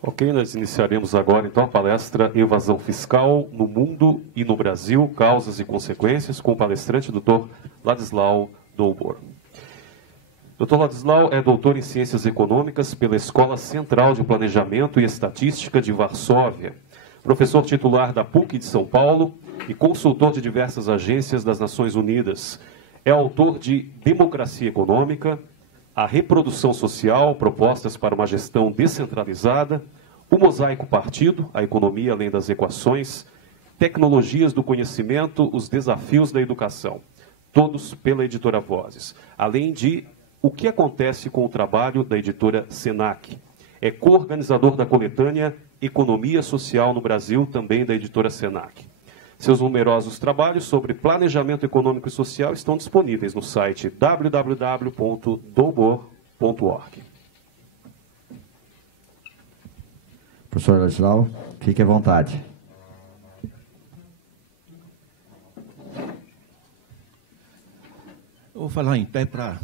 Ok, nós iniciaremos agora então a palestra Evasão Fiscal no Mundo e no Brasil, Causas e Consequências, com o palestrante Dr. Ladislau Dobor. Dr. Ladislau é doutor em Ciências Econômicas pela Escola Central de Planejamento e Estatística de Varsóvia, professor titular da PUC de São Paulo e consultor de diversas agências das Nações Unidas. É autor de Democracia Econômica, A Reprodução Social, Propostas para uma Gestão Descentralizada, O Mosaico Partido, A Economia Além das Equações, Tecnologias do Conhecimento, Os Desafios da Educação, todos pela editora Vozes, além de O que Acontece com o Trabalho da editora Senac. É co-organizador da coletânea Economia Social no Brasil, também da editora Senac. Seus numerosos trabalhos sobre planejamento econômico e social estão disponíveis no site www.dobor.org. Professor Ladislau, fique à vontade. Eu vou falar em pé para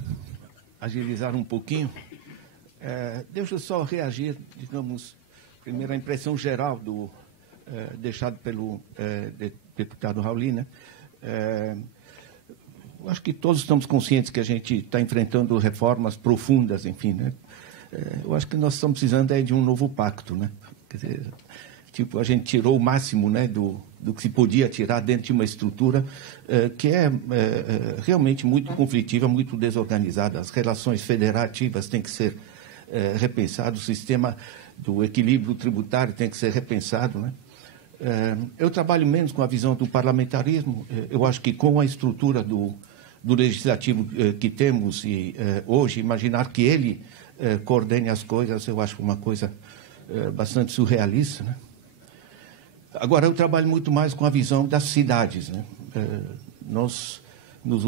agilizar um pouquinho. Deixa eu só reagir, digamos, primeiro a impressão geral deixado pelo deputado Rauli, né? Eu acho que todos estamos conscientes que a gente está enfrentando reformas profundas, enfim, né? Eu acho que nós estamos precisando de um novo pacto, né? Quer dizer, tipo, a gente tirou o máximo, né, do que se podia tirar dentro de uma estrutura que é realmente muito conflitiva, muito desorganizada. As relações federativas têm que ser repensadas, o sistema do equilíbrio tributário tem que ser repensado, né? Eu trabalho menos com a visão do parlamentarismo. Eu acho que com a estrutura do legislativo que temos hoje, imaginar que ele coordene as coisas, eu acho uma coisa bastante surrealista, né? Agora, eu trabalho muito mais com a visão das cidades, né? Nós, nas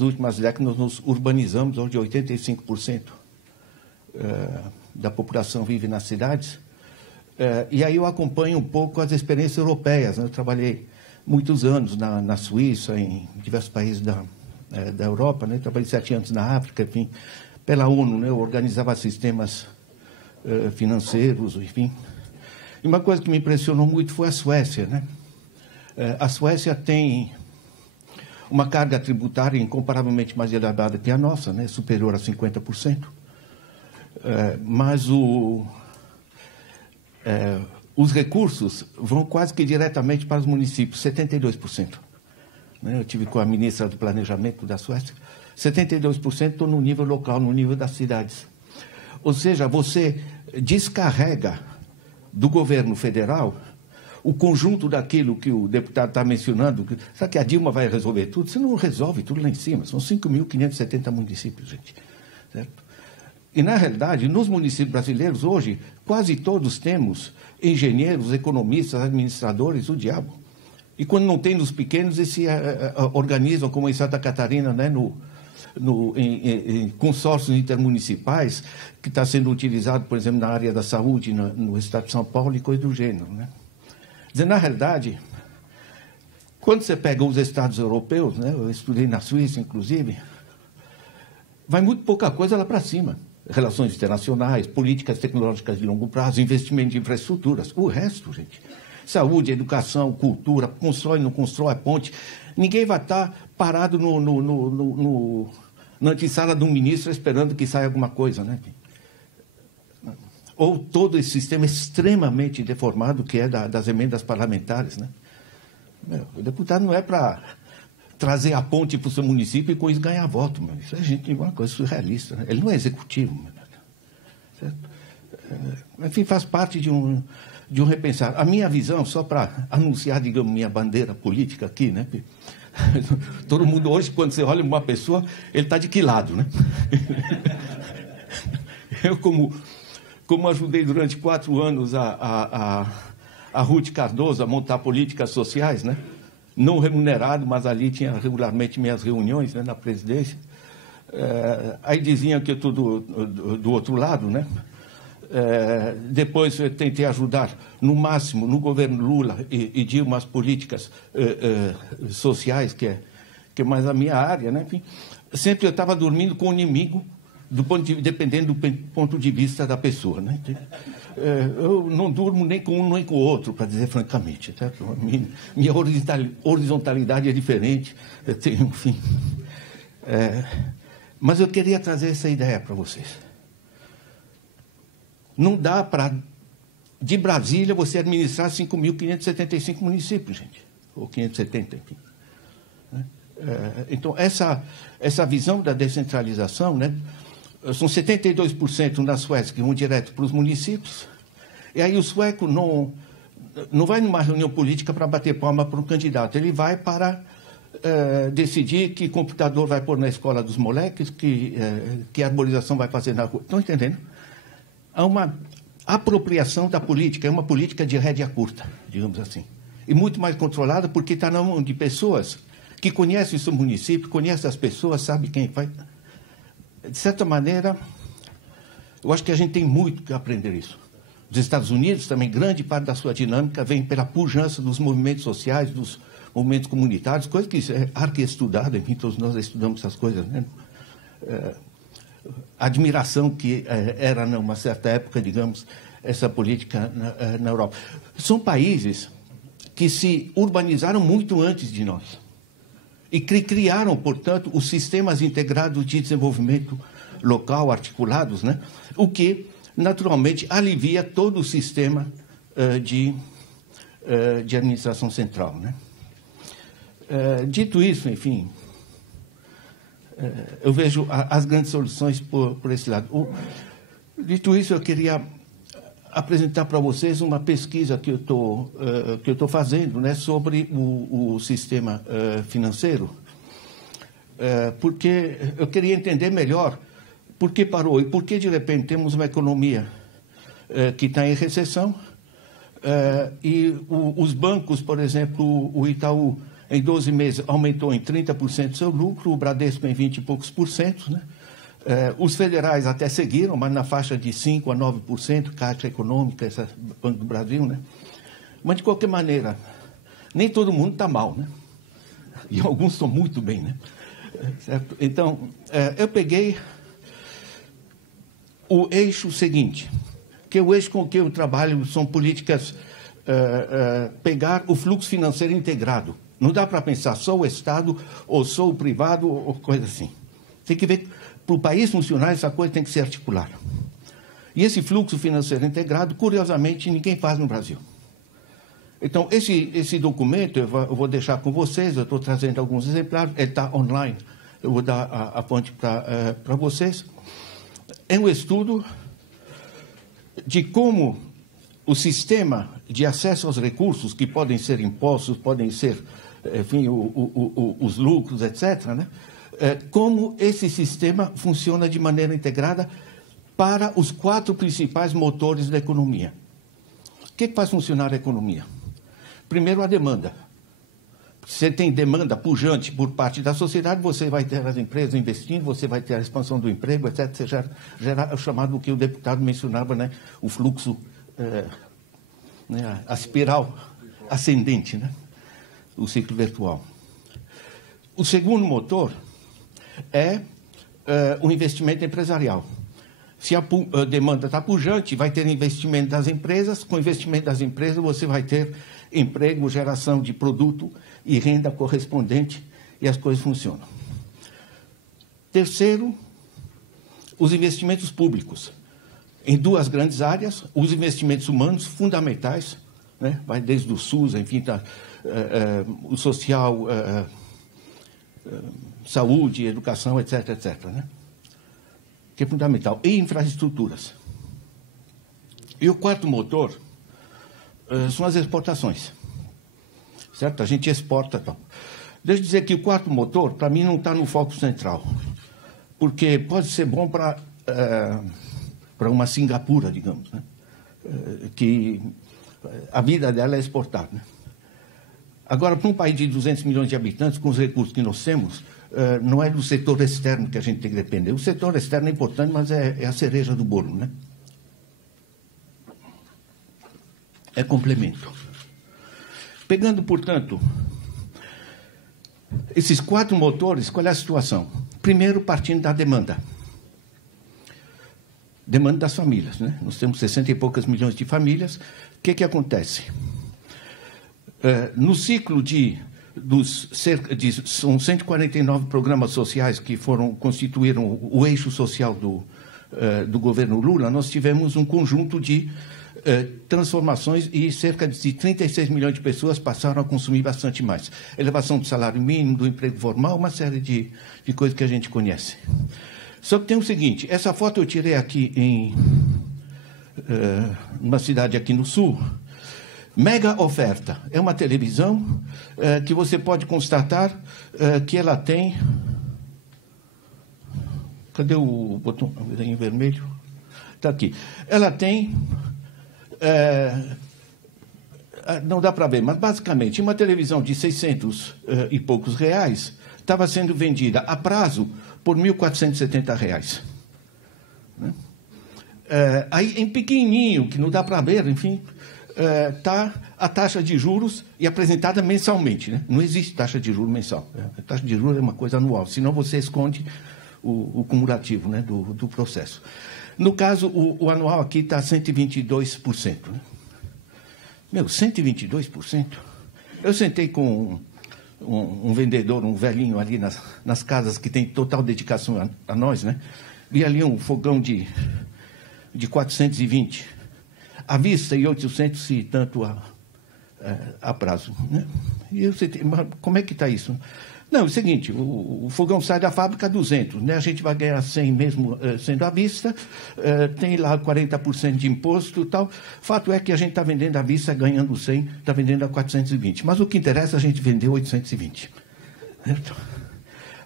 últimas décadas, nos urbanizamos, onde 85% da população vive nas cidades. E aí eu acompanho um pouco as experiências europeias, né? Eu trabalhei muitos anos na Suíça, em diversos países da Europa, né? Trabalhei 7 anos na África, enfim, pela ONU, né? Eu organizava sistemas financeiros, enfim. E uma coisa que me impressionou muito foi a Suécia, né? A Suécia tem uma carga tributária incomparavelmente mais elevada que a nossa, né? Superior a 50%. Mas os recursos vão quase que diretamente para os municípios, 72%. Eu tive com a ministra do Planejamento da Suécia, 72% estão no nível local, no nível das cidades. Ou seja, você descarrega do governo federal o conjunto daquilo que o deputado está mencionando. Será que a Dilma vai resolver tudo? Você não resolve tudo lá em cima. São 5.570 municípios, gente. Certo? E, na realidade, nos municípios brasileiros, hoje, quase todos temos engenheiros, economistas, administradores, o diabo. E quando não tem nos pequenos, eles se organizam, como em Santa Catarina, né, em consórcios intermunicipais, que está sendo utilizado, por exemplo, na área da saúde, no estado de São Paulo e coisa do gênero, né? Quer dizer, na realidade, quando você pega os estados europeus, né, eu estudei na Suíça, inclusive, vai muito pouca coisa lá para cima. Relações internacionais, políticas tecnológicas de longo prazo, investimento em infraestruturas. O resto, gente, saúde, educação, cultura, constrói, não constrói a ponte. Ninguém vai estar parado na antessala de um ministro esperando que saia alguma coisa, né? Ou todo esse sistema extremamente deformado que é das emendas parlamentares, né? O deputado não é para trazer a ponte para o seu município e com isso ganhar voto. Mas isso é uma coisa surrealista, né? Ele não é executivo. Certo? Enfim, faz parte de um repensar. A minha visão, só para anunciar, digamos, minha bandeira política aqui, né? Todo mundo hoje, quando você olha uma pessoa, ele está de que lado, né? Eu, como ajudei durante 4 anos a Ruth Cardoso a montar políticas sociais, né? Não remunerado, mas ali tinha regularmente minhas reuniões, né, na presidência. Aí diziam que eu estou do outro lado, né? Depois eu tentei ajudar, no máximo, no governo Lula e Dilma, as políticas sociais, que é mais a minha área, né? Enfim, sempre eu estava dormindo com o inimigo dependendo do ponto de vista da pessoa. Né? Eu não durmo nem com um nem com o outro, para dizer francamente. Tá? Minha horizontalidade é diferente, eu tenho, enfim. Mas eu queria trazer essa ideia para vocês. Não dá para, de Brasília, você administrar 5.575 municípios, gente. Ou 570, enfim. Então, essa visão da descentralização, né? São 72% na Suécia que vão direto para os municípios, e aí o sueco não vai numa reunião política para bater palma para um candidato, ele vai para decidir que computador vai pôr na escola dos moleques, que arborização vai fazer na rua. Estão entendendo? Há uma apropriação da política, é uma política de rédea curta, digamos assim, e muito mais controlada porque está na mão de pessoas que conhecem o seu município, conhecem as pessoas, sabe quem faz. De certa maneira, eu acho que a gente tem muito que aprender isso. Os Estados Unidos também, grande parte da sua dinâmica vem pela pujança dos movimentos sociais, dos movimentos comunitários, coisa que é arque-estudada, enfim, todos nós estudamos essas coisas, né? Admiração que era, numa certa época, digamos, essa política na Europa. São países que se urbanizaram muito antes de nós. E criaram, portanto, os sistemas integrados de desenvolvimento local, articulados, né? O que, naturalmente, alivia todo o sistema de administração central. Né? Dito isso, enfim, eu vejo as grandes soluções por esse lado. Dito isso, eu queria apresentar para vocês uma pesquisa que eu estou fazendo, né, sobre o sistema financeiro, porque eu queria entender melhor por que parou e por que, de repente, temos uma economia que está em recessão e os bancos, por exemplo, o Itaú, em 12 meses, aumentou em 30% seu lucro, o Bradesco em 20 e poucos por cento, né? Os federais até seguiram, mas na faixa de 5% a 9%, Caixa Econômica, essa Banco do Brasil, né? Mas, de qualquer maneira, nem todo mundo está mal, né? E alguns estão muito bem, né? Certo? Então, eu peguei o eixo seguinte, que o eixo com que eu trabalho são políticas, pegar o fluxo financeiro integrado. Não dá para pensar só o Estado, ou só o privado, ou coisa assim. Tem que ver, para o país funcionar, essa coisa tem que ser articulada. E esse fluxo financeiro integrado, curiosamente, ninguém faz no Brasil. Então, esse documento, eu vou deixar com vocês, eu estou trazendo alguns exemplares, ele está online, eu vou dar a fonte para vocês. É um estudo de como o sistema de acesso aos recursos, que podem ser impostos, podem ser, enfim, os lucros, etc., né? Como esse sistema funciona de maneira integrada para os 4 principais motores da economia. O que faz funcionar a economia? Primeiro, a demanda. Se você tem demanda pujante por parte da sociedade, você vai ter as empresas investindo, você vai ter a expansão do emprego, etc. Você gera o chamado, o que o deputado mencionava, né? O fluxo, né? A espiral ascendente, né? O ciclo virtual. O segundo motor é o investimento empresarial. Se a demanda está pujante, vai ter investimento das empresas. Com o investimento das empresas, você vai ter emprego, geração de produto e renda correspondente, e as coisas funcionam. Terceiro, os investimentos públicos. Em 2 grandes áreas, os investimentos humanos fundamentais, né? Vai desde o SUS, enfim, o social, saúde, educação, etc., etc., né? Que é fundamental. E infraestruturas. E o quarto motor são as exportações. Certo? A gente exporta. Tal. Deixa eu dizer que o quarto motor, para mim, não está no foco central. Porque pode ser bom para uma Singapura, digamos, né? Que a vida dela é exportar, né? Agora, para um país de 200 milhões de habitantes, com os recursos que nós temos, não é do setor externo que a gente tem que depender. O setor externo é importante, mas é a cereja do bolo, né? É complemento. Pegando, portanto, esses 4 motores, qual é a situação? Primeiro, partindo da demanda. demanda das famílias, né? Nós temos 60 e poucas milhões de famílias. O que acontece? No ciclo são 149 programas sociais que constituíram o eixo social do governo Lula, nós tivemos um conjunto de transformações e cerca de 36 milhões de pessoas passaram a consumir bastante mais. Elevação do salário mínimo, do emprego formal, uma série de coisas que a gente conhece. Só que tem o seguinte, essa foto eu tirei aqui em uma cidade aqui no sul. Mega Oferta é uma televisão que você pode constatar que ela tem... Cadê o botão em vermelho? Está aqui. Ela tem... não dá para ver, mas basicamente uma televisão de 600 e poucos reais estava sendo vendida a prazo por R$ 1.470. Né? Aí em pequenininho, que não dá para ver, enfim... está a taxa de juros e apresentada mensalmente. Né? Não existe taxa de juros mensal. A taxa de juros é uma coisa anual, senão você esconde o cumulativo, né, do processo. No caso, o anual aqui está 122%. Né? Meu, 122%? Eu sentei com um vendedor, um velhinho ali nas casas que tem total dedicação a nós, né? Vi ali um fogão de 420 à vista e 800 se tanto a prazo. Né? E eu sei, mas como é que está isso? Não, é o seguinte, o fogão sai da fábrica a 200, né? A gente vai ganhar 100 mesmo sendo à vista, tem lá 40% de imposto e tal. Fato é que a gente está vendendo à vista, ganhando 100, está vendendo a 420. Mas o que interessa é a gente vender 820. Certo?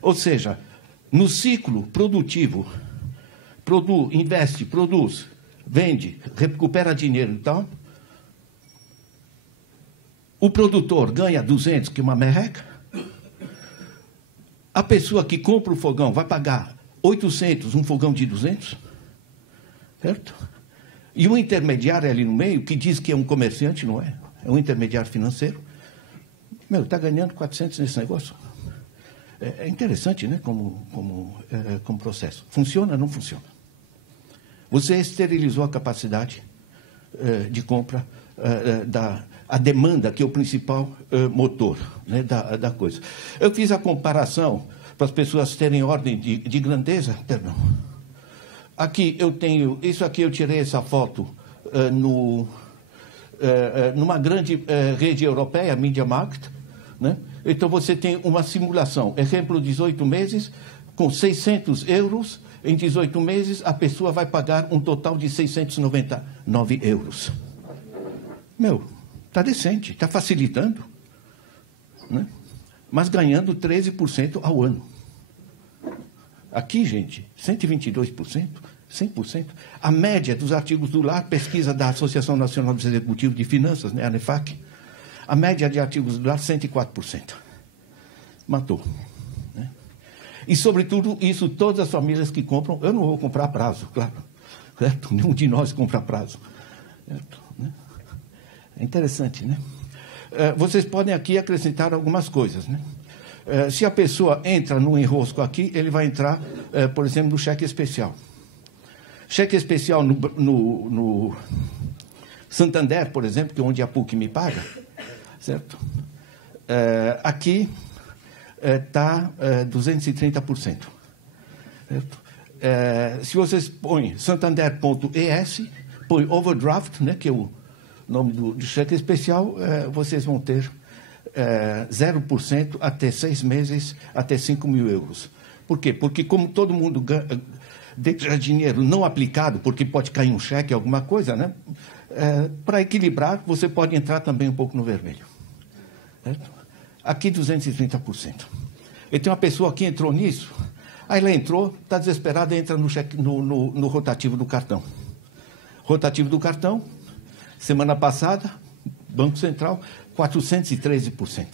Ou seja, no ciclo produtivo, investe, produz, vende, recupera dinheiro e tal, o produtor ganha 200, que é uma merreca, a pessoa que compra o fogão vai pagar 800, um fogão de 200, certo? E o intermediário ali no meio, que diz que é um comerciante, não é? É um intermediário financeiro, está ganhando 400 nesse negócio. É interessante, né, como processo. Funciona ou não funciona? Você esterilizou a capacidade de compra a demanda, que é o principal motor, né, da coisa. Eu fiz a comparação para as pessoas terem ordem de grandeza. Perdão. Aqui eu tenho... Isso aqui eu tirei essa foto numa grande rede europeia, Media Market. Né? Então você tem uma simulação. Exemplo, 18 meses, com 600 euros... Em 18 meses, a pessoa vai pagar um total de 699 euros. Está decente, está facilitando, né? Mas ganhando 13% ao ano. Aqui, gente, 122%, 100%. A média dos artigos do lar, pesquisa da Associação Nacional dos Executivos de Finanças, né, a ANEFAC, a média de artigos do lar, 104%. Matou. E, sobretudo, isso todas as famílias que compram, eu não vou comprar a prazo, claro. Certo? Nenhum de nós compra a prazo. Certo? É interessante, né? Vocês podem aqui acrescentar algumas coisas, né? Se a pessoa entra no enrosco aqui, ele vai entrar, por exemplo, no cheque especial. Cheque especial no Santander, por exemplo, que é onde a PUC me paga, certo? Aqui... está 230%. Certo? Se vocês põem santander.es, põe overdraft, né, que é o nome do cheque especial, vocês vão ter 0% até 6 meses, até 5 mil euros. Por quê? Porque como todo mundo deixa dinheiro não aplicado, porque pode cair um cheque, alguma coisa, né? Para equilibrar, você pode entrar também um pouco no vermelho. Certo? Aqui 230%. E tem uma pessoa que entrou nisso, aí ela entrou, está desesperada, entra no rotativo do cartão. Rotativo do cartão, semana passada, Banco Central, 413%.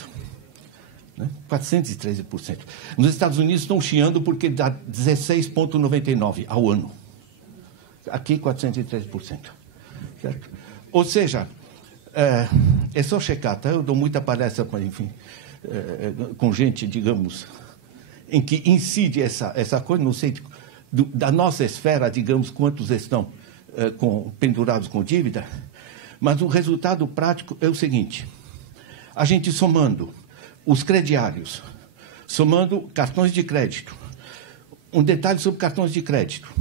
Né? 413%. Nos Estados Unidos estão chiando porque dá 16,99% ao ano. Aqui, 413%. Certo? Ou seja... É só checar, tá? Eu dou muita palestra, com gente, digamos, em que incide essa coisa, não sei da nossa esfera, digamos, quantos estão pendurados com dívida, mas o resultado prático é o seguinte: a gente somando os crediários, somando cartões de crédito. Um detalhe sobre cartões de crédito.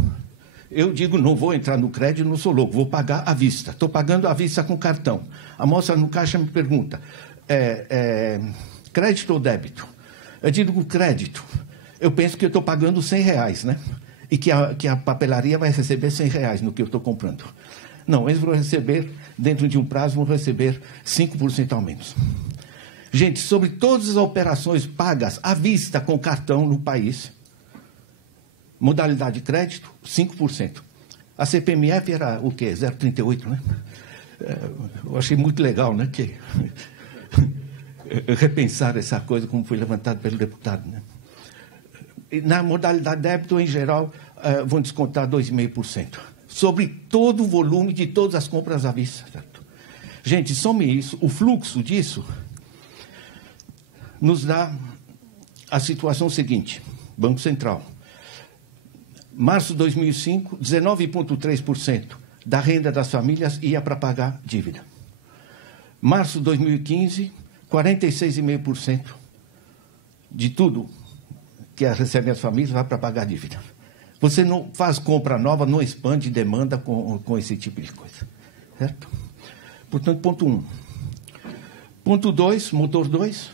Eu digo, não vou entrar no crédito, não sou louco, vou pagar à vista. Estou pagando à vista com cartão. A moça no caixa me pergunta, crédito ou débito? Eu digo crédito. Eu penso que eu estou pagando R$100, né? E que a papelaria vai receber R$100 no que eu estou comprando. Não, eles vão receber, dentro de um prazo, vão receber 5% ao menos. Gente, sobre todas as operações pagas à vista com cartão no país, modalidade de crédito, 5%. A CPMF era o quê? 0,38, né? Eu achei muito legal, né? Que repensar essa coisa, como foi levantado pelo deputado, né? Na modalidade débito, em geral, vão descontar 2,5%. Sobre todo o volume de todas as compras à vista. Certo? Gente, some isso, o fluxo disso nos dá a situação seguinte. Banco Central. Março de 2005, 19,3% da renda das famílias ia para pagar dívida. Março de 2015, 46,5% de tudo que recebem as famílias vai para pagar dívida. Você não faz compra nova, não expande demanda com esse tipo de coisa. Certo? Portanto, ponto 1. Ponto 2, motor 2,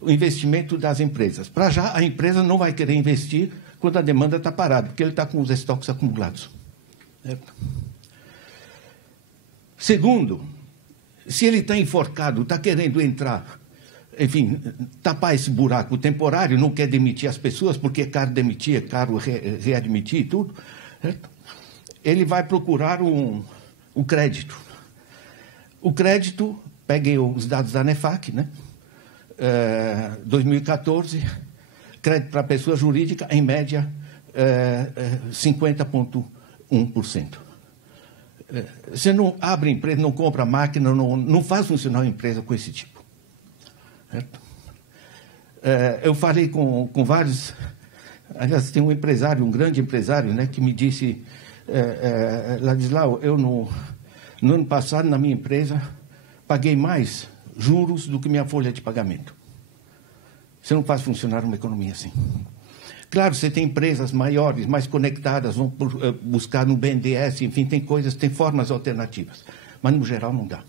o investimento das empresas. Para já, a empresa não vai querer investir quando a demanda está parada, porque ele está com os estoques acumulados. Certo? Segundo, se ele está enforcado, está querendo entrar, enfim, tapar esse buraco temporário, não quer demitir as pessoas, porque é caro demitir, é caro readmitir e tudo, certo? Ele vai procurar um crédito. O crédito, peguei os dados da NEFAC, né? 2014, crédito para pessoa jurídica, em média, 50,1%. Você não abre empresa, não compra máquina, não faz funcionar uma empresa com esse tipo. Certo? Eu falei com vários... Aliás, tem um empresário, um grande empresário, né, que me disse, Ladislau, eu no ano passado, na minha empresa, paguei mais juros do que minha folha de pagamento. Você não faz funcionar uma economia assim. Claro, você tem empresas maiores, mais conectadas, vão buscar no BNDES, enfim, tem coisas, tem formas alternativas. Mas, no geral, não dá.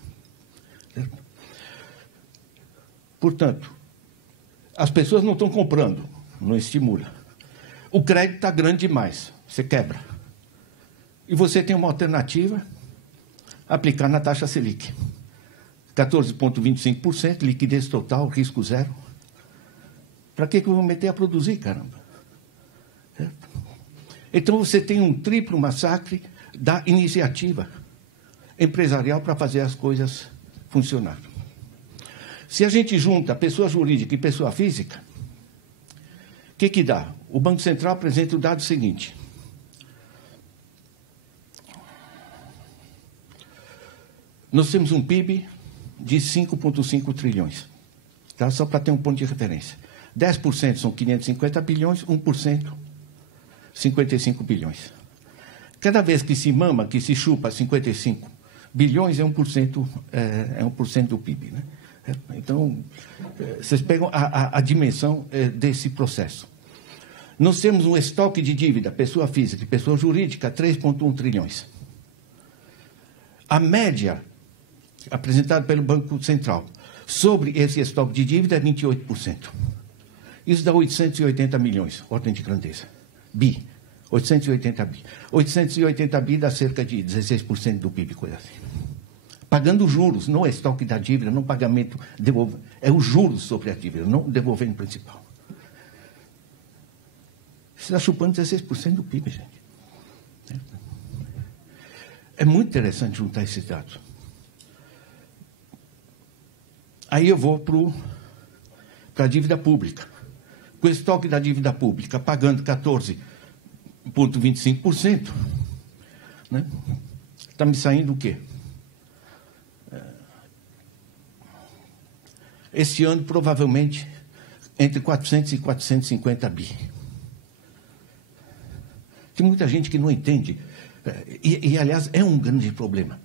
Certo? Portanto, as pessoas não estão comprando, não estimula. O crédito está grande demais, você quebra. E você tem uma alternativa, aplicar na taxa Selic. 14,25%, liquidez total, risco zero. Para que eu vou meter a produzir, caramba? Certo? Então, você tem um triplo massacre da iniciativa empresarial para fazer as coisas funcionarem. Se a gente junta pessoa jurídica e pessoa física, o que dá? O Banco Central apresenta o dado seguinte. Nós temos um PIB de 5,5 trilhões. Tá? Só para ter um ponto de referência. 10% são 550 bilhões, 1%, 55 bilhões. Cada vez que se mama, que se chupa 55 bilhões, é 1% do PIB. Né? Então, vocês pegam a dimensão desse processo. Nós temos um estoque de dívida, pessoa física e pessoa jurídica, 3,1 trilhões. A média apresentada pelo Banco Central sobre esse estoque de dívida é 28%. Isso dá 880 milhões, ordem de grandeza. 880 bi. 880 bi dá cerca de 16% do PIB, coisa assim. Pagando juros, não é estoque da dívida, não pagamento, é os juros sobre a dívida, não devolvendo o principal. Você está chupando 16% do PIB, gente. É muito interessante juntar esses dados. Aí eu vou para a dívida pública. Com o estoque da dívida pública pagando 14,25%, né? Está me saindo o quê? Esse ano, provavelmente, entre 400 e 450 bi. Tem muita gente que não entende. Aliás, é um grande problema.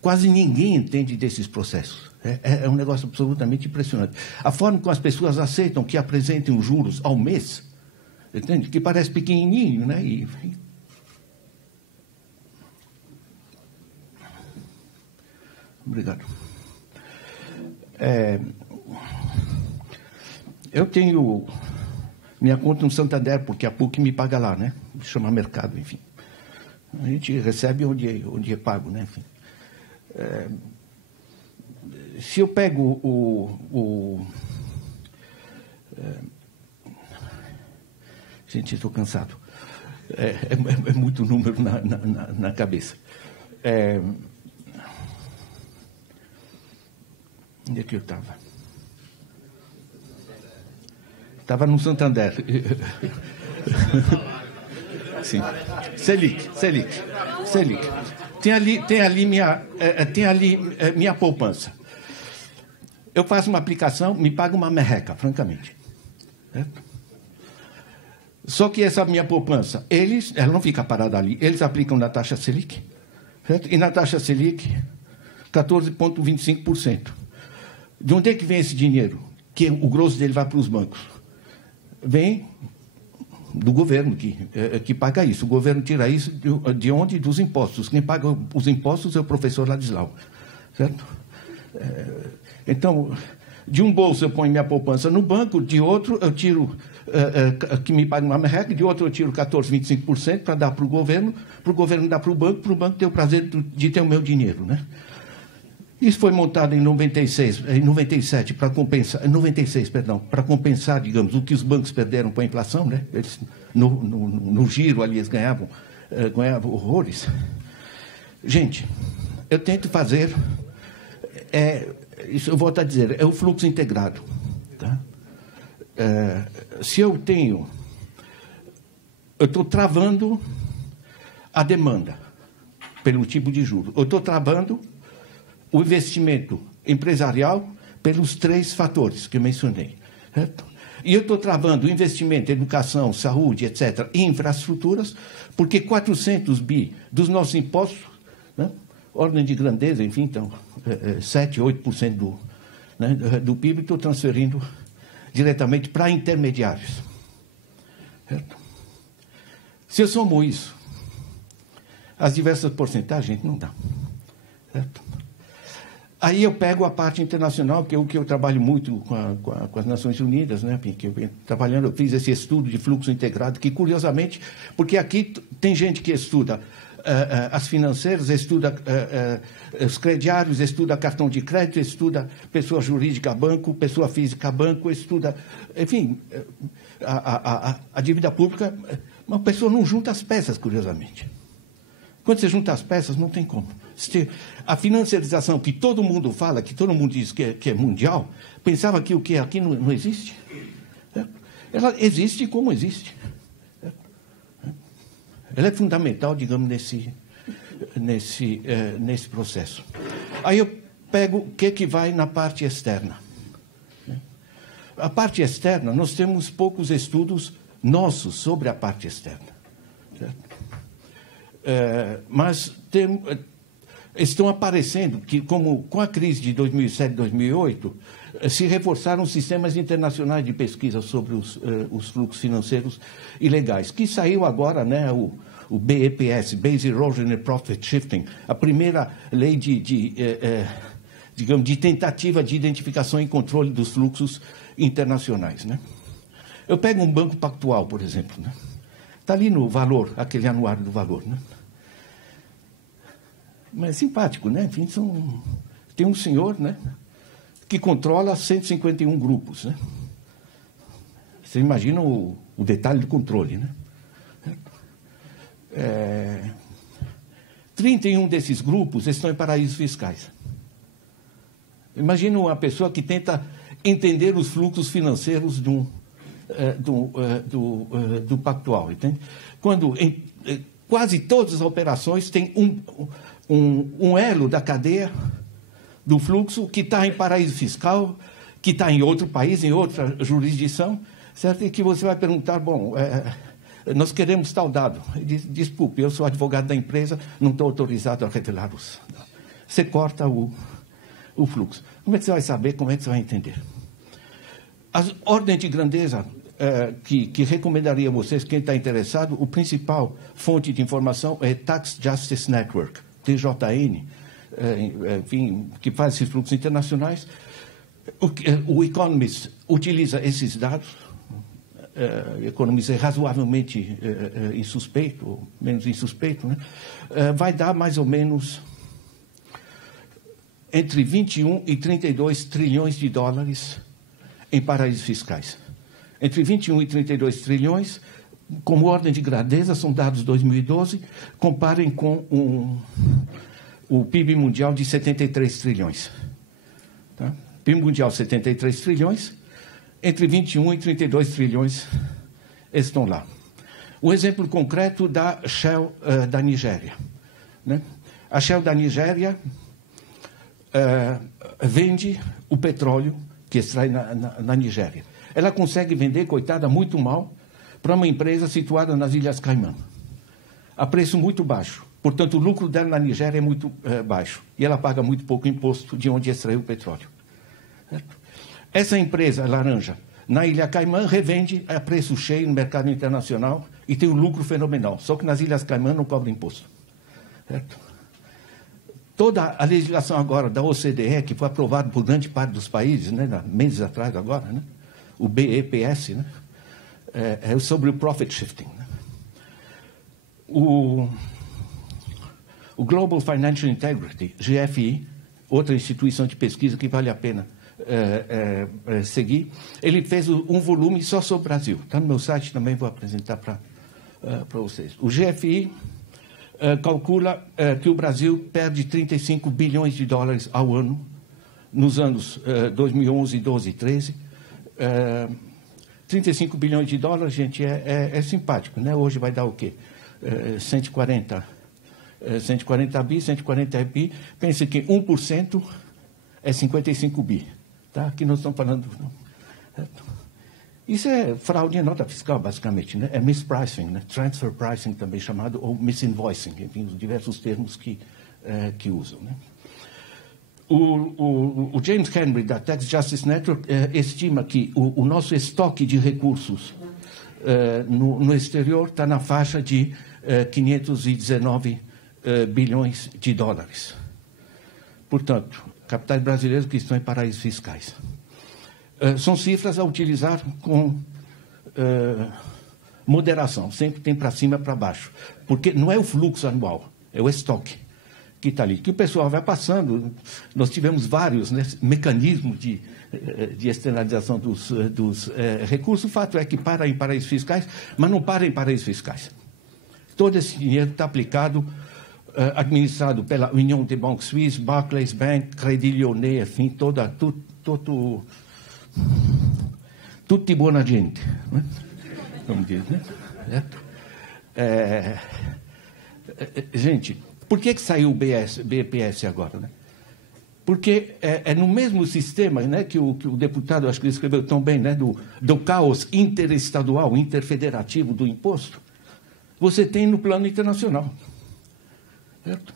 Quase ninguém entende desses processos. É um negócio absolutamente impressionante. A forma como as pessoas aceitam que apresentem os juros ao mês, entende? Que parece pequenininho, né? Obrigado. Eu tenho minha conta no Santander, porque a PUC me paga lá, né? Chama mercado, enfim. A gente recebe onde é pago, né? Enfim. Se eu pego gente, estou cansado. É muito número na cabeça. Onde é que eu estava? Estava no Santander. Sim. Selic. Tem ali minha poupança. Eu faço uma aplicação, me paga uma merreca, francamente. Certo? Só que essa minha poupança, ela não fica parada ali. Eles aplicam na taxa Selic. Certo? E na taxa Selic, 14,25%. De onde é que vem esse dinheiro? Que o grosso dele vai para os bancos. Vem do governo que paga isso. O governo tira isso de onde? Dos impostos. Quem paga os impostos é o professor Ladislau. Certo? Então, de um bolso eu ponho minha poupança no banco, de outro eu tiro, que me paga uma merreca, de outro eu tiro 14,25% para dar para o governo dar para o banco ter o prazer de ter o meu dinheiro, né? Isso foi montado em 97 para compensar, 96, perdão, para compensar, digamos, o que os bancos perderam com a inflação, né? Eles, no giro ali eles ganhavam horrores. Gente, eu tento fazer, isso eu volto a dizer, é o fluxo integrado. Tá? Se eu estou travando a demanda pelo tipo de juros, eu estou travando o investimento empresarial pelos 3 fatores que eu mencionei. Certo? E eu estou travando o investimento em educação, saúde, etc., e infraestruturas, porque 400 bi dos nossos impostos, né, ordem de grandeza, enfim, então, 7, 8% do PIB, estou transferindo diretamente para intermediários. Certo? Se eu somo isso, as diversas porcentagens, não dá. Certo? Aí eu pego a parte internacional, que é o que eu trabalho muito com as Nações Unidas, né? Que eu fiz esse estudo de fluxo integrado, que curiosamente, porque aqui tem gente que estuda as financeiras, estuda os crediários, estuda cartão de crédito, estuda pessoa jurídica banco, pessoa física banco, estuda, enfim, a dívida pública. Uma pessoa não junta as peças, curiosamente. Quando você junta as peças, não tem como. A financiarização que todo mundo fala, que todo mundo diz que é mundial, pensava que o que aqui não existe. Ela existe como existe. Ela é fundamental, digamos, nesse processo. Aí eu pego o que vai na parte externa. A parte externa, nós temos poucos estudos nossos sobre a parte externa. Certo? Mas estão aparecendo que, como com a crise de 2007 e 2008, se reforçaram sistemas internacionais de pesquisa sobre os fluxos financeiros ilegais, que saiu agora, né, o BEPS, Base Erosion and Profit Shifting, a primeira lei digamos, de tentativa de identificação e controle dos fluxos internacionais, né? Eu pego um banco pactual, por exemplo, né? Está ali no valor, aquele anuário do valor, né? Mas é simpático, né? Enfim, tem um senhor, né, que controla 151 grupos, né? Você imagina o detalhe do controle, né? 31 desses grupos estão em paraísos fiscais. Imagina uma pessoa que tenta entender os fluxos financeiros do pactual, entende? Quando quase todas as operações têm um elo da cadeia do fluxo que está em paraíso fiscal, que está em outro país, em outra jurisdição, certo? E que você vai perguntar, bom, nós queremos tal dado. Ele diz, desculpe, eu sou advogado da empresa, não estou autorizado a revelar os dados. Você corta o fluxo. Como é que você vai saber? Como é que você vai entender? As ordens de grandeza que recomendaria a vocês, quem está interessado, o principal fonte de informação é Tax Justice Network, TJN, enfim, que faz esses fluxos internacionais. O Economist utiliza esses dados, o Economist é razoavelmente insuspeito, ou menos insuspeito, né? Vai dar mais ou menos entre 21 e 32 trilhões de dólares em paraísos fiscais. Entre 21 e 32 trilhões, como ordem de grandeza, são dados 2012, comparem com o PIB mundial de 73 trilhões. Tá? PIB mundial 73 trilhões, entre 21 e 32 trilhões estão lá. O exemplo concreto da Shell da Nigéria. Né? A Shell da Nigéria vende o petróleo que extrai na Nigéria. Ela consegue vender, coitada, muito mal, para uma empresa situada nas Ilhas Caimã, a preço muito baixo. Portanto, o lucro dela na Nigéria é muito baixo. E ela paga muito pouco imposto de onde extraiu o petróleo. Certo? Essa empresa laranja, na Ilha Caimã, revende a preço cheio no mercado internacional e tem um lucro fenomenal. Só que nas Ilhas Caimã não cobra imposto. Certo? Toda a legislação agora da OCDE, que foi aprovada por grande parte dos países, né, meses atrás agora, né, o BEPS, né, é sobre o profit shifting. Né. O Global Financial Integrity, GFI, outra instituição de pesquisa que vale a pena seguir, ele fez um volume só sobre o Brasil. Está no meu site, também vou apresentar para vocês. O GFI calcula que o Brasil perde 35 bilhões de dólares ao ano nos anos 2011, 12 e 13. 35 bilhões de dólares, gente, é simpático, né? Hoje vai dar o quê? 140 bi, 140 bi. Pense que 1% é 55 bi. Tá? Aqui nós estamos falando... Isso é fraude em nota fiscal, basicamente, né? É mispricing, né? Transfer pricing, também chamado, ou misinvoicing, enfim, os diversos termos que usam. Né? O James Henry, da Tax Justice Network, estima que o nosso estoque de recursos no exterior está na faixa de 519 bilhões de dólares. Portanto, capitais brasileiros que estão em paraísos fiscais. São cifras a utilizar com moderação, sempre tem para cima e para baixo, porque não é o fluxo anual, é o estoque que está ali, que o pessoal vai passando. Nós tivemos vários, né, mecanismos de externalização dos recursos. O fato é que para em paraísos fiscais, mas não para em paraísos fiscais. Todo esse dinheiro está aplicado, administrado pela União de Banques Suisses, Barclays Bank, Crédit Lyonnais, enfim, tutti buona gente, né? Como diz, né? Gente, por que saiu o BEPS agora, né? Porque é no mesmo sistema, né, que o deputado, acho que ele escreveu tão bem, né, do caos interestadual, interfederativo do imposto, você tem no plano internacional. Certo?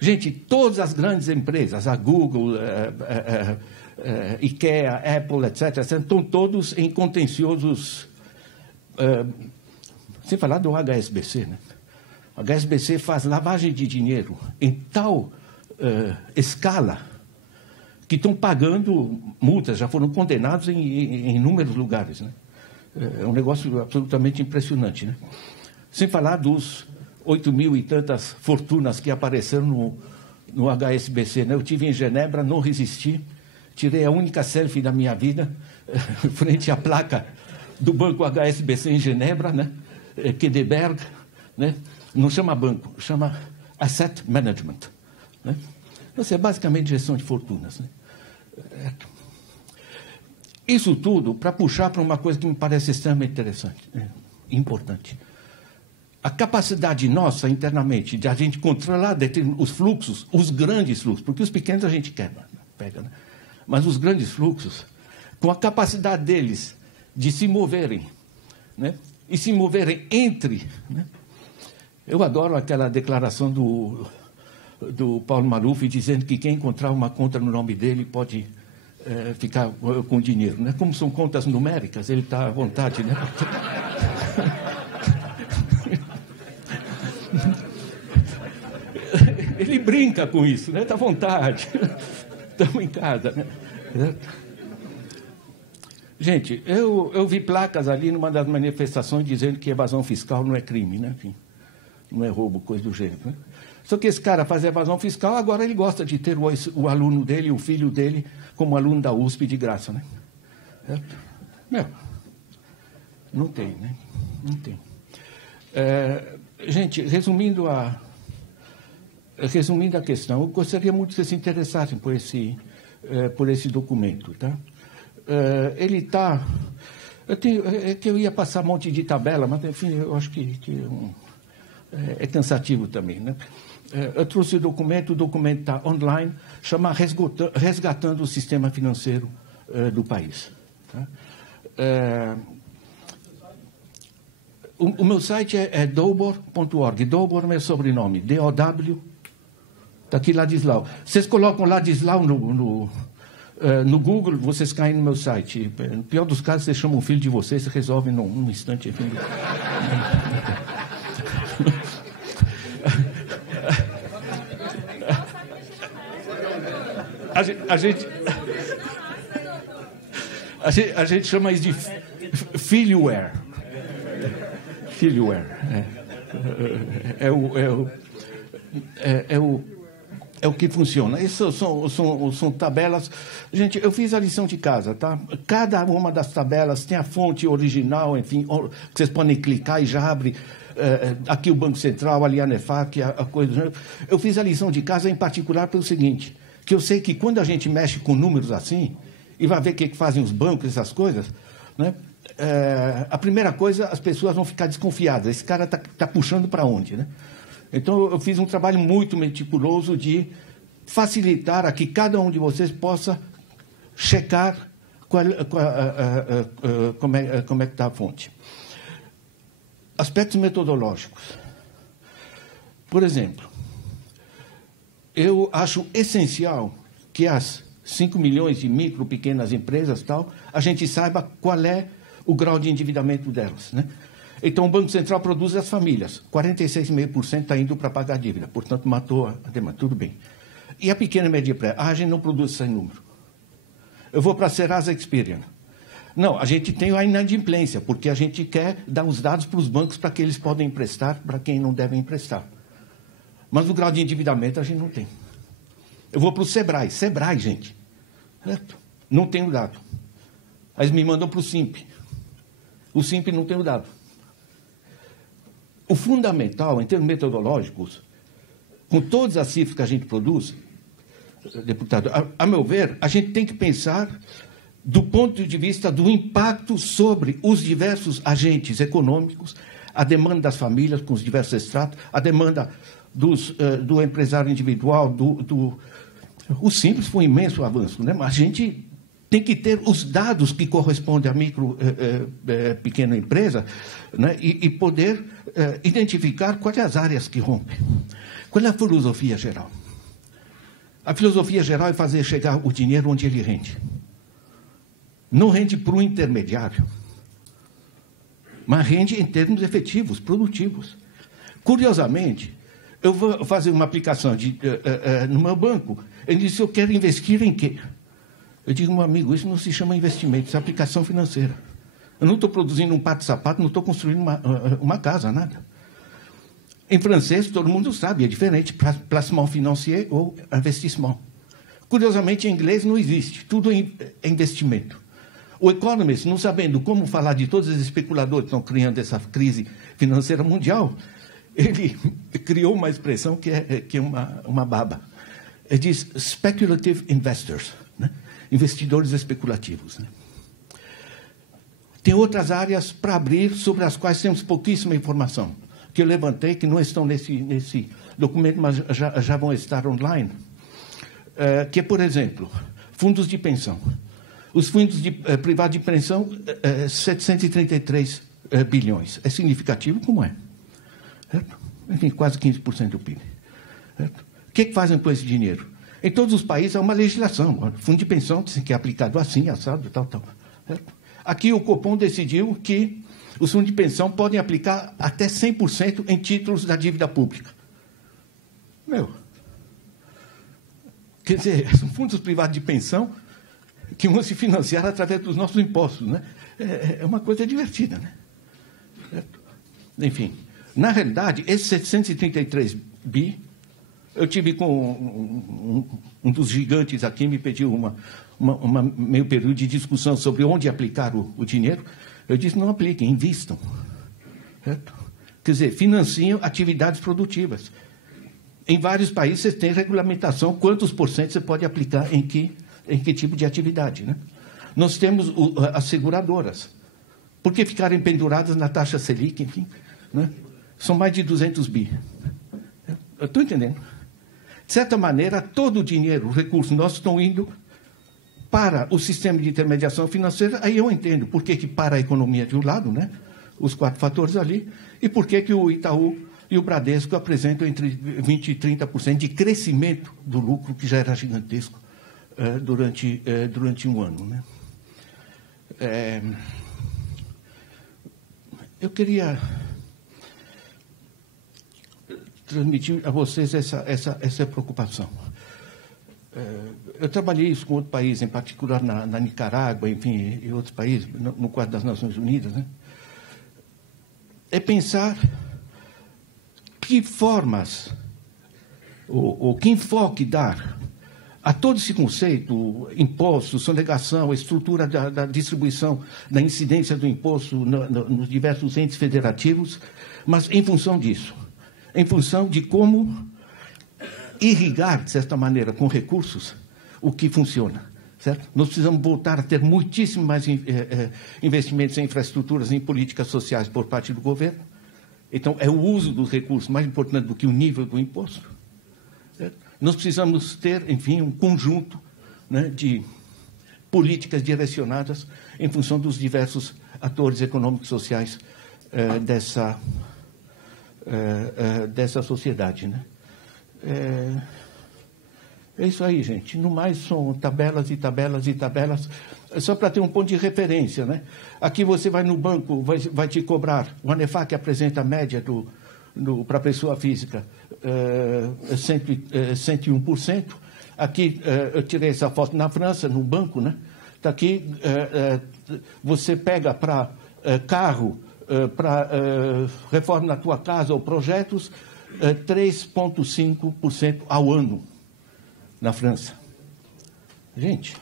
Gente, todas as grandes empresas, a Google, IKEA, Apple, etc., estão todos em contenciosos, sem falar do HSBC, né? O HSBC faz lavagem de dinheiro em tal escala que estão pagando multas, já foram condenados em inúmeros lugares, né? É um negócio absolutamente impressionante, né? Sem falar dos 8 mil e tantas fortunas que apareceram no HSBC, né? Eu estive em Genebra, não resisti, tirei a única selfie da minha vida frente à placa do banco HSBC em Genebra, né? Quedeberg, né? Não chama banco, chama asset management, né? Isso é basicamente gestão de fortunas, né? Isso tudo para puxar para uma coisa que me parece extremamente interessante, né? Importante. A capacidade nossa, internamente, de a gente controlar os fluxos, os grandes fluxos, porque os pequenos a gente pega, né? Mas os grandes fluxos, com a capacidade deles de se moverem, né, e se moverem entre... Né? Eu adoro aquela declaração do Paulo Maluf dizendo que quem encontrar uma conta no nome dele pode ficar com dinheiro. Né? Como são contas numéricas, ele está à vontade. Né? Ele brinca com isso, né? Está à vontade. Estamos em casa. Né? Gente, eu vi placas ali numa das manifestações dizendo que evasão fiscal não é crime, né? Enfim, não é roubo, coisa do gênero. Né? Só que esse cara faz evasão fiscal, agora ele gosta de ter o aluno dele, o filho dele, como aluno da USP de graça, né? Não tem, né? Não tem. Gente, resumindo a questão, eu gostaria muito que vocês se interessassem por esse documento, tá? Ele está... que eu ia passar um monte de tabela, mas, enfim, eu acho que é cansativo também, né? Eu trouxe o documento está online, chama Resgatando o Sistema Financeiro do País. Tá? O meu site é dobor.org. Dobor é meu sobrenome, D-O-W. Está aqui Ladislau. Vocês colocam Ladislau no Google, vocês caem no meu site. No pior dos casos, vocês chamam o filho de vocês e resolvem num instante. Enfim. A gente chama isso de filhoware. Filhoware. É o que funciona. Essas são tabelas. Gente, eu fiz a lição de casa, tá? Cada uma das tabelas tem a fonte original, enfim, que vocês podem clicar e já abre. Aqui o Banco Central, ali a ANEFAC, a coisa. Eu fiz a lição de casa em particular pelo seguinte, que eu sei que quando a gente mexe com números assim, e vai ver o que fazem os bancos, essas coisas, né? A primeira coisa, as pessoas vão ficar desconfiadas. Esse cara está puxando para onde, né? Então, eu fiz um trabalho muito meticuloso de facilitar a que cada um de vocês possa checar como é que está a fonte. Aspectos metodológicos. Por exemplo, eu acho essencial que as 5 milhões de micro, pequenas empresas, tal, a gente saiba qual é o grau de endividamento delas, né? Então, o Banco Central produz as famílias. 46,5% está indo para pagar a dívida. Portanto, matou a demanda. Tudo bem. E a pequena e média empresa? A gente não produz esse número. Eu vou para a Serasa Experian. Não, a gente tem a inadimplência, porque a gente quer dar os dados para os bancos para que eles podem emprestar para quem não devem emprestar. Mas o grau de endividamento a gente não tem. Eu vou para o Sebrae. Sebrae, gente. Certo? Não tem o dado. Aí eles me mandam para o SIMP. O SIMP não tem o dado. O fundamental, em termos metodológicos, com todas as cifras que a gente produz, deputado, a meu ver, a gente tem que pensar do ponto de vista do impacto sobre os diversos agentes econômicos, a demanda das famílias com os diversos estratos, a demanda do empresário individual, o Simples foi um imenso avanço, né? Mas a gente tem que ter os dados que correspondem à micro, pequena empresa, né? E poder identificar quais as áreas que rompem. Qual é a filosofia geral? A filosofia geral é fazer chegar o dinheiro onde ele rende. Não rende para o intermediário, mas rende em termos efetivos, produtivos. Curiosamente, eu vou fazer uma aplicação no meu banco. Ele disse, eu quero investir em quê? Eu digo, meu amigo, isso não se chama investimento, isso é aplicação financeira. Eu não estou produzindo um par de sapato, não estou construindo uma casa, nada. Em francês, todo mundo sabe, é diferente, placement financier ou investissement. Curiosamente, em inglês não existe, tudo é investimento. O Economist, não sabendo como falar de todos os especuladores que estão criando essa crise financeira mundial, ele criou uma expressão que é uma baba. Ele diz speculative investors, né? Investidores especulativos. Né? Tem outras áreas para abrir sobre as quais temos pouquíssima informação, que eu levantei, que não estão nesse documento, mas já vão estar online, que é, por exemplo, fundos de pensão. Os fundos privados de pensão, 733 bilhões. É significativo como é. Certo? Enfim, quase 15% do PIB. Certo? O que fazem com esse dinheiro? Em todos os países há uma legislação. O fundo de pensão que é aplicado assim, assado, tal. Certo? Aqui o Copom decidiu que os fundos de pensão podem aplicar até 100% em títulos da dívida pública. Quer dizer, são fundos privados de pensão que vão se financiar através dos nossos impostos, né? É uma coisa divertida, né? Certo? Enfim, na realidade, esses 733 bi, eu tive com um dos gigantes aqui, me pediu meio período de discussão sobre onde aplicar o dinheiro. Eu disse, não apliquem, invistam. Certo? Quer dizer, financiam atividades produtivas. Em vários países, você tem regulamentação, quantos por cento você pode aplicar em que tipo de atividade, né? Nós temos as seguradoras. Por que ficarem penduradas na taxa Selic, enfim, né? São mais de 200 bi. Eu estou entendendo. De certa maneira, todo o dinheiro, os recursos nossos estão indo para o sistema de intermediação financeira. Aí eu entendo por que para a economia de um lado, né? Os 4 fatores ali, e por que o Itaú e o Bradesco apresentam entre 20% e 30% de crescimento do lucro, que já era gigantesco durante um ano, né? Eu queria transmitir a vocês essa preocupação. Eu trabalhei isso com outro país, em particular na Nicarágua, enfim, e outros países, no quadro das Nações Unidas, né? É pensar que formas, ou que enfoque dar a todo esse conceito, impostos, sonegação, a estrutura da distribuição, da incidência do imposto nos diversos entes federativos, mas em função disso, em função de como irrigar, de certa maneira, com recursos, o que funciona. Certo? Nós precisamos voltar a ter muitíssimo mais investimentos em infraestruturas, em políticas sociais por parte do governo. Então, é o uso dos recursos mais importante do que o nível do imposto. Certo? Nós precisamos ter, enfim, um conjunto, né, de políticas direcionadas em função dos diversos atores econômicos e sociais dessa sociedade, né? É isso aí, gente. No mais, são tabelas e tabelas e tabelas, só para ter um ponto de referência, né? Aqui você vai no banco, vai te cobrar, o ANEFAC apresenta a média para a pessoa física, 101%. Aqui, eu tirei essa foto na França, no banco, né? Está aqui, você pega para carro, para reforma na tua casa ou projetos, 3,5% ao ano na França. Gente,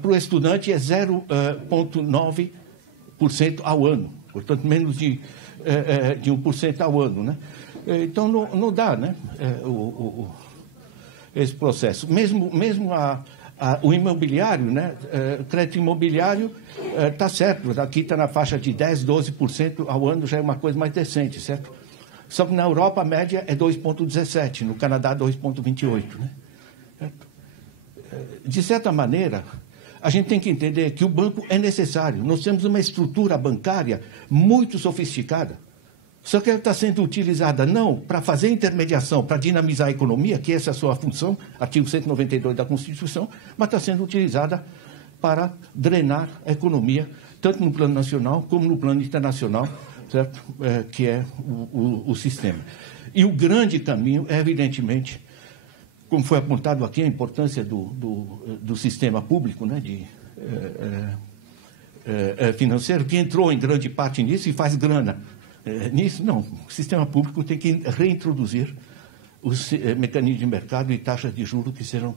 para o estudante é 0,9% ao ano, portanto, menos de 1% ao ano, né? Então, não dá, né, esse processo. Mesmo o imobiliário, né, crédito imobiliário, está certo, aqui está na faixa de 10%, 12% ao ano, já é uma coisa mais decente, certo? Só que na Europa a média é 2,17%, no Canadá 2,28%, né? Certo? De certa maneira, a gente tem que entender que o banco é necessário. Nós temos uma estrutura bancária muito sofisticada, só que ela está sendo utilizada não para fazer intermediação, para dinamizar a economia, que essa é a sua função, artigo 192 da Constituição, mas está sendo utilizada para drenar a economia, tanto no plano nacional como no plano internacional, certo? Que é o sistema. E o grande caminho é, evidentemente, como foi apontado aqui, a importância do sistema público, né, financeiro, que entrou em grande parte nisso e faz grana nisso. Não, o sistema público tem que reintroduzir os mecanismos de mercado e taxas de juros que serão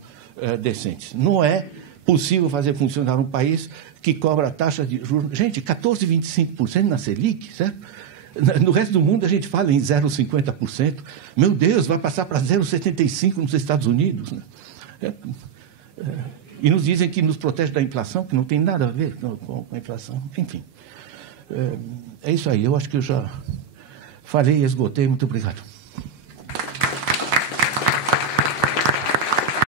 decentes. Não é possível fazer funcionar um país que cobra taxa de juros. Gente, 14,25% na Selic, certo? No resto do mundo a gente fala em 0,50%. Meu Deus, vai passar para 0,75% nos Estados Unidos, né? E nos dizem que nos protege da inflação, que não tem nada a ver com a inflação. Enfim, é isso aí. Eu acho que eu já falei e esgotei. Muito obrigado.